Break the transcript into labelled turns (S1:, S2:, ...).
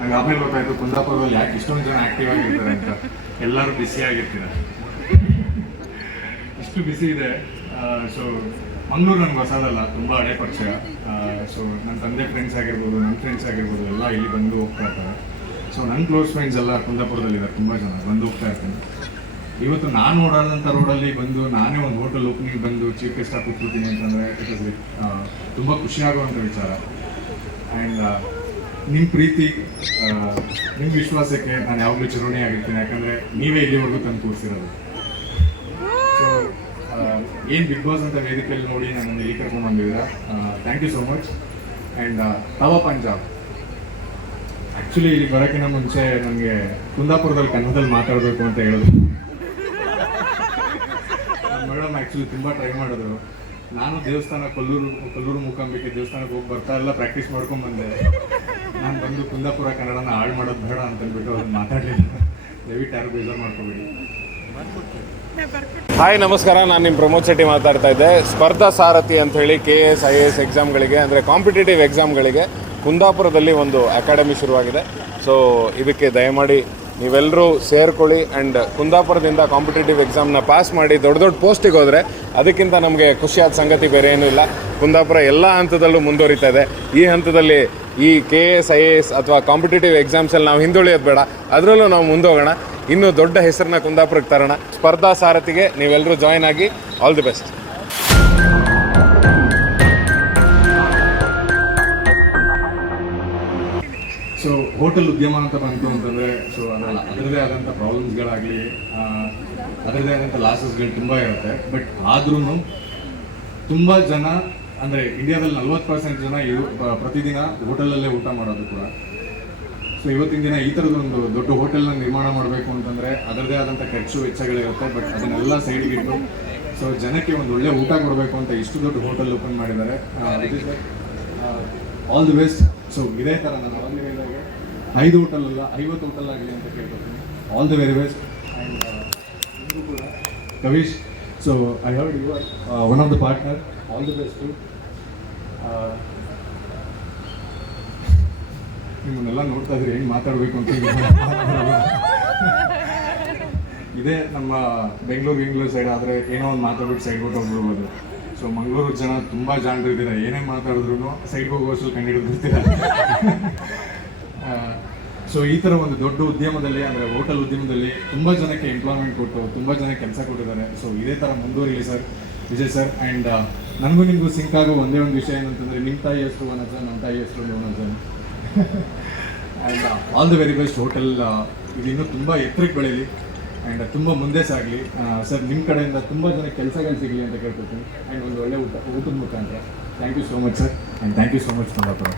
S1: ನಂಗೆ ಆಮೇಲೆ ಗೊತ್ತಾಯ್ತು, ಕುಂದಾಪುರದಲ್ಲಿ ಯಾಕೆ ಇಷ್ಟೊಂದು ಜನ ಆಕ್ಟಿವ್ ಆಗಿರ್ತಾರೆ ಅಂತ. ಎಲ್ಲರೂ ಬಿಸಿ ಆಗಿರ್ತೀರ. ಇಷ್ಟು ಬಿಸಿ ಇದೆ. ಸೊ ಮಂಗ್ಳೂರು ನನಗೆ ಹೊಸದಲ್ಲ, ತುಂಬ ಹಳೆ ಪರಿಚಯ. ಸೊ ನನ್ನ ತಂದೆ ಫ್ರೆಂಡ್ಸ್ ಆಗಿರ್ಬೋದು ನನ್ನ ಫ್ರೆಂಡ್ಸ್ ಆಗಿರ್ಬೋದು, ಎಲ್ಲ ಇಲ್ಲಿ ಬಂದು ಹೋಗ್ತಾ ಇರ್ತಾರೆ. ಸೊ ನನ್ನ ಕ್ಲೋಸ್ ಫ್ರೆಂಡ್ಸ್ ಎಲ್ಲ ಕುಂದಾಪುರದಲ್ಲಿದ್ದಾರೆ ತುಂಬ ಜನ ಬಂದು ಹೋಗ್ತಾ ಇರ್ತೀನಿ ಇವತ್ತು ನಾನು ಓಡಾಡಿದಂಥ ರೋಡಲ್ಲಿ ಬಂದು, ನಾನೇ ಒಂದು ಹೋಟೆಲ್ ಓಪನಿಂಗ್ ಬಂದು ಚೀಫ್ ಗೆಸ್ಟ್ ಆಗಿ ಕೂತ್ಕೊಳ್ತೀನಿ ಅಂತಂದರೆ ಇಟ್ ತುಂಬ ಖುಷಿಯಾಗುವಂಥ ವಿಚಾರ. ಆ್ಯಂಡ್ ನಿಮ್ಮ ಪ್ರೀತಿ ನಿಮ್ಮ ವಿಶ್ವಾಸಕ್ಕೆ ನಾನು ಯಾವಾಗಲೂ ಚಿರೋಣಿ ಆಗಿರ್ತೀನಿ, ಯಾಕಂದರೆ ನೀವೇ ಇಲ್ಲಿವರೆಗೂ ತಂದು ಕೂರಿಸಿರೋದು. ಸೊ ಏನು ಬಿಗ್ ಬಾಸ್ ಅಂತ ವೇದಿಕೆಯಲ್ಲಿ ನೋಡಿ ನಾನು ಇಲ್ಲಿ ಕರ್ಕೊಂಡು ಬಂದಿದ್ದೀರಾ? Thank you so much and Tava Punjab. Actually ಇಲ್ಲಿ ಬರೋಕ್ಕಿಂತ ಮುಂಚೆ ನನಗೆ ಕುಂದಾಪುರದಲ್ಲಿ ಕನ್ನಡದಲ್ಲಿ ಮಾತಾಡಬೇಕು ಅಂತ ಹೇಳಿದ್ರು. ಮೇಡಮ್ ಆ್ಯಕ್ಚುಲಿ ತುಂಬ ಟ್ರೈ ಮಾಡಿದ್ರು. ನಾನು ದೇವಸ್ಥಾನ, ಕೊಲ್ಲೂರು ಕೊಲ್ಲೂರು ಮೂಕಾಂಬಿಕೆ ದೇವಸ್ಥಾನಕ್ಕೆ ಹೋಗಿ ಬರ್ತಾ ಎಲ್ಲ ಪ್ರಾಕ್ಟೀಸ್ ಮಾಡ್ಕೊಂಡು ಬಂದೆ. ನಾನು ಬಂದು ಕುಂದಾಪುರ ಕನ್ನಡನ ಹಾಳು ಮಾಡೋದು ಬೇಡ ಅಂತ ಅಂದ್ಬಿಟ್ಟು ಅದನ್ನ ಮಾತಾಡಲಿಲ್ಲ. ದಯವಿಟ್ಟು ಯಾರು ಬೇಜಾರು ಮಾಡ್ಕೋಬೇಡಿ.
S2: ಹಾಯ್, ನಮಸ್ಕಾರ. ನಾನು ನಿಮ್ಮ ಪ್ರಮೋದ್ ಶೆಟ್ಟಿ ಮಾತಾಡ್ತಾ ಇದ್ದೆ. ಸ್ಪರ್ಧಾ ಸಾರಥಿ ಅಂತ ಹೇಳಿ K S I A S ಎಕ್ಸಾಮ್ಗಳಿಗೆ ಅಂದರೆ ಕಾಂಪಿಟೇಟಿವ್ ಎಕ್ಸಾಮ್ಗಳಿಗೆ ಕುಂದಾಪುರದಲ್ಲಿ ಒಂದು ಅಕಾಡೆಮಿ ಶುರುವಾಗಿದೆ. ಸೊ ಇದಕ್ಕೆ ದಯಮಾಡಿ ನೀವೆಲ್ಲರೂ ಸೇರ್ಕೊಳ್ಳಿ ಆ್ಯಂಡ್ ಕುಂದಾಪುರದಿಂದ ಕಾಂಪಿಟೇಟಿವ್ ಎಕ್ಸಾಮ್ನ ಪಾಸ್ ಮಾಡಿ ದೊಡ್ಡ ದೊಡ್ಡ ಪೋಸ್ಟಿಗೆ ಹೋದರೆ ಅದಕ್ಕಿಂತ ನಮಗೆ ಖುಷಿಯಾದ ಸಂಗತಿ ಬೇರೆ ಏನೂ ಇಲ್ಲ. ಕುಂದಾಪುರ ಎಲ್ಲ ಹಂತದಲ್ಲೂ ಮುಂದುವರಿತಾ ಇದೆ. ಈ ಹಂತದಲ್ಲಿ ಈ K S I A S ಅಥವಾ ಕಾಂಪಿಟೇಟಿವ್ ಎಕ್ಸಾಮ್ಸಲ್ಲಿ ನಾವು ಹಿಂದುಳಿಯೋದು ಬೇಡ. ಅದರಲ್ಲೂ ನಾವು ಮುಂದೋಗೋಣ. ಇನ್ನೂ ದೊಡ್ಡ ಹೆಸರನ್ನ ಕುಂದಾಪುರಕ್ಕೆ ತರೋಣ. ಸ್ಪರ್ಧಾ ಸಾರಥಿಗೆ ನೀವೆಲ್ಲರೂ ಜಾಯ್ನ್ ಆಗಿ all the best
S1: so hotel ಉದ್ಯಮ ಅಂತ ಬಂತು ಅಂತಂದರೆ ಸೊ ಅದರದೇ ಆದಂಥ ಪ್ರಾಬ್ಲಮ್ಸ್ಗಳಾಗಲಿ ಅದರದೇ ಆದಂಥ ಲಾಸಸ್ಗಳು ತುಂಬ ಇರುತ್ತೆ. ಬಟ್ ಆದ್ರೂ ತುಂಬ ಜನ ಅಂದರೆ ಇಂಡಿಯಾದಲ್ಲಿ ನಲ್ವತ್ತು ಪರ್ಸೆಂಟ್ ಜನ ಪ್ರತಿದಿನ ಹೋಟೆಲಲ್ಲೇ ಊಟ ಮಾಡೋದು ಕೂಡ. ಸೊ ಇವತ್ತಿನ ದಿನ ಈ ಥರದೊಂದು ದೊಡ್ಡ ಹೋಟೆಲ್ನ ನಿರ್ಮಾಣ ಮಾಡಬೇಕು ಅಂತಂದರೆ ಅದರದೇ ಆದಂಥ ಖರ್ಚು ವೆಚ್ಚಗಳಿರುತ್ತೆ ಬಟ್ ಅದನ್ನೆಲ್ಲ ಸೈಡ್ಗೆ ಇಟ್ಟು ಸೊ ಜನಕ್ಕೆ ಒಂದು ಒಳ್ಳೆ ಊಟ ಕೊಡಬೇಕು ಅಂತ ಇಷ್ಟು ದೊಡ್ಡ ಹೋಟೆಲ್ ಓಪನ್ ಮಾಡಿದ್ದಾರೆ. ಆಲ್ ದಿ ಬೆಸ್ಟ್ ಸೊ ಇದೇ ಥರ ನಾನು ಹೇಳಿದಾಗೆ, ಐದು ಹೋಟೆಲ್ ಅಲ್ಲ ಐವತ್ತು ಹೋಟೆಲ್ ಆಗಲಿ ಅಂತ ಕೇಳ್ಕೊತೀನಿ. All the very best and ಕೂಡ. Kavish so I uh, one of of the partner all the best ನಿಮ್ಮನ್ನೆಲ್ಲ ನೋಡ್ತಾ ಇದ್ರೆ ಹೆಂಗೆ ಮಾತಾಡಬೇಕು ಅಂತ ಇದೆ ನಮ್ಮ ಬೆಂಗಳೂರು ಬೆಂಗಳೂರು ಸೈಡ್ ಆದರೆ ಏನೋ ಒಂದು ಮಾತಾಡ್ಬಿಟ್ಟು ಸೈಡ್ ಬಿಟ್ಟು ಹೋಗ್ಬಿಡ್ಬೋದು. ಸೊ ಮಂಗಳೂರು ಜನ ತುಂಬ ಜಾಣರು ಇದ್ದೀರಾ. ಏನೇ ಮಾತಾಡಿದ್ರು ಸೈಡ್ಗೆ ಹೋಗೋಷ್ಟು ಕಂಡು ಹಿಡಿದಿರ್ತೀರ ಸೊ ಈ ಥರ ಒಂದು ದೊಡ್ಡ ಉದ್ಯಮದಲ್ಲಿ, ಅಂದರೆ ಹೋಟೆಲ್ ಉದ್ಯಮದಲ್ಲಿ ತುಂಬ ಜನಕ್ಕೆ ಎಂಪ್ಲಾಯ್ಮೆಂಟ್ ಕೊಟ್ಟು, ತುಂಬ ಜನಕ್ಕೆ ಕೆಲಸ ಕೊಟ್ಟಿದ್ದಾರೆ. ಸೊ ಇದೇ ಥರ ಮುಂದುವರಿಲಿ ಸರ್, ವಿಜಯ್ ಸರ್. ಆ್ಯಂಡ್ ನನಗೂ ನಿಮಗೂ ಸಿಂಕ್ ಆಗೋ ಒಂದೇ ಒಂದು ವಿಷಯ ಏನಂತಂದರೆ ನಿಮ್ಮ ತಾಯಿ ಹೆಸರು ಒನಜ ನಮ್ಮ ತಾಯಿ ಹೆಸರು ಒನಜನ್ and all the very best hotel ಇದು ಇನ್ನೂ ತುಂಬ ಎತ್ತರಕ್ಕೆ ಬೆಳೀಲಿ. ಆ್ಯಂಡ್ ತುಂಬ ಮುಂದೆ ಸಾಗಲಿ. ಸರ್ ನಿಮ್ಮ ಕಡೆಯಿಂದ ತುಂಬ ಜನ ಕೆಲಸಗಳು ಸಿಗಲಿ ಅಂತ ಕೇಳ್ಕೊತೀನಿ. ಆ್ಯಂಡ್ ಒಂದು ಒಳ್ಳೆ ಊಟ, ಊಟದ ಮುಖಾಂತರ. Thank you so much sir and thank you so much Kundapura